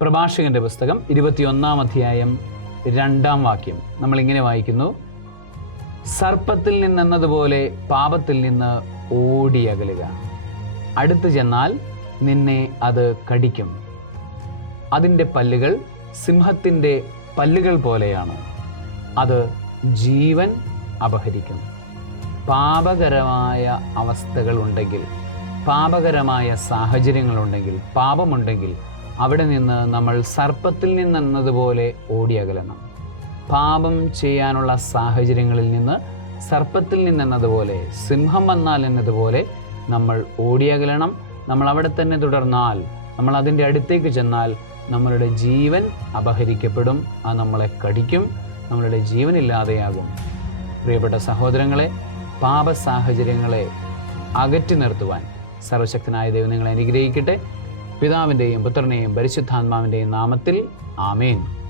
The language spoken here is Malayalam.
പ്രഭാഷകന്റെ പുസ്തകം ഇരുപത്തിയൊന്നാം അധ്യായം രണ്ടാം വാക്യം. നമ്മൾ ഇങ്ങനെ വായിക്കുന്നു. സർപ്പത്തിൽ നിന്നെന്നതുപോലെ പാപത്തിൽ നിന്ന് ഓടിയകലുക അടുത്തു ചെന്നാൽ നിന്നെ അത് കടിക്കും. അതിന്റെ പല്ലുകൾ സിംഹത്തിന്റെ പല്ലുകൾ പോലെയാണ്. അത് ജീവൻ അപഹരിക്കും. പാപകരമായ അവസ്ഥകളുണ്ടെങ്കിൽ പാപകരമായ സാഹചര്യങ്ങളുണ്ടെങ്കിൽ പാപമുണ്ടെങ്കിൽ അവിടെ നിന്ന് നമ്മൾ സർപ്പത്തിൽ നിന്നെന്നതുപോലെ ഓടിയകലണം. പാപം ചെയ്യാനുള്ള സാഹചര്യങ്ങളിൽ നിന്ന് സർപ്പത്തിൽ നിന്നെന്നതുപോലെ സിംഹം വന്നാൽ എന്നതുപോലെ നമ്മൾ ഓടിയകലണം. നമ്മൾ അവിടെ തന്നെ തുടർന്നാൽ നമ്മൾ അതിന്റെ അടുത്തേക്ക് ചെന്നാൽ നമ്മളുടെ ജീവൻ അപഹരിക്കപ്പെടും. അത് നമ്മളെ കടിക്കും നമ്മളുടെ ജീവനില്ലാതെയാകും പ്രിയപ്പെട്ട സഹോദരങ്ങളെ പാപ സാഹചര്യങ്ങളെ അകറ്റി നിർത്തുവാൻ സർവശക്തനായ ദൈവം നിങ്ങളെ അനുഗ്രഹിക്കട്ടെ. പിതാവിന്റെയും പുത്രനെയും പരിശുദ്ധാത്മാവിന്റെയും നാമത്തിൽ ആമേൻ.